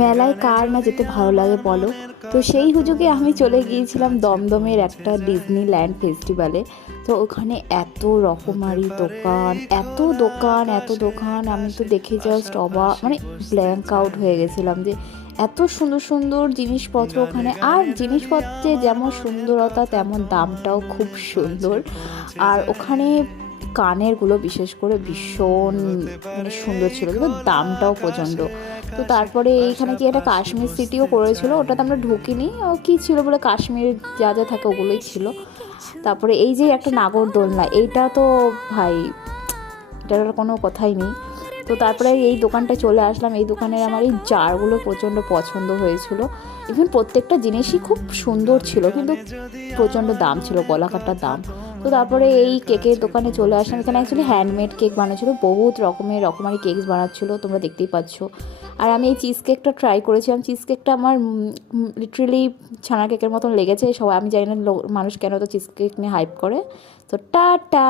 মেলায় কার না যেতে ভালো লাগে বলো। তো সেই হুজুগে আমি চলে গিয়েছিলাম দমদমের একটা ডিজনিল্যান্ড ফেস্টিভ্যালে। তো ওখানে এত রকমারি দোকান, এত দোকান, এত দোকান, আমি তো দেখে জাস্ট অবাক, মানে ব্ল্যাঙ্ক আউট হয়ে গেছিলাম যে এত সুন্দর সুন্দর জিনিসপত্র ওখানে। আর জিনিসপত্রে যেমন সুন্দরতা তেমন দামটাও খুব সুন্দর। আর ওখানে কানেরগুলো বিশেষ করে ভীষণ মানে সুন্দর ছিল, কিন্তু দামটাও প্রচণ্ড। তো তারপরে এইখানে কি একটা কাশ্মীর সিটিও করেছিল, ওটাতে আমরা ঢুকিনি, কী ছিল বলে কাশ্মীর যা যা থাকে ওগুলোই ছিল। তারপরে এই যে একটা নাগরদোলনা, এইটা তো ভাই, এটার কোনো কথাই নেই। তো তারপরে এই দোকানটায় চলে আসলাম। এই দোকানের আমার এই জারগুলো প্রচণ্ড পছন্দ হয়েছিল। ইভেন প্রত্যেকটা জিনিসই খুব সুন্দর ছিল, কিন্তু প্রচণ্ড দাম ছিল, গলাকাটার দাম। তো তারপরে এই কেকের দোকানে চলে আসলাম। এখানে অ্যাকচুয়ালি হ্যান্ডমেড কেক বানাচ্ছিল, বহুত রকমারি কেকস বানাচ্ছিলো, তোমরা দেখতেই পাচ্ছ। আর আমি এই চিজ কেকটা ট্রাই করেছিলাম। চিজ কেকটা আমার লিটারেলি ছানা কেকের মতন লেগেছে। সবাই, আমি জানি না মানুষ কেন তো চিজ কেক নিয়ে হাইপ করে। তো টাটা।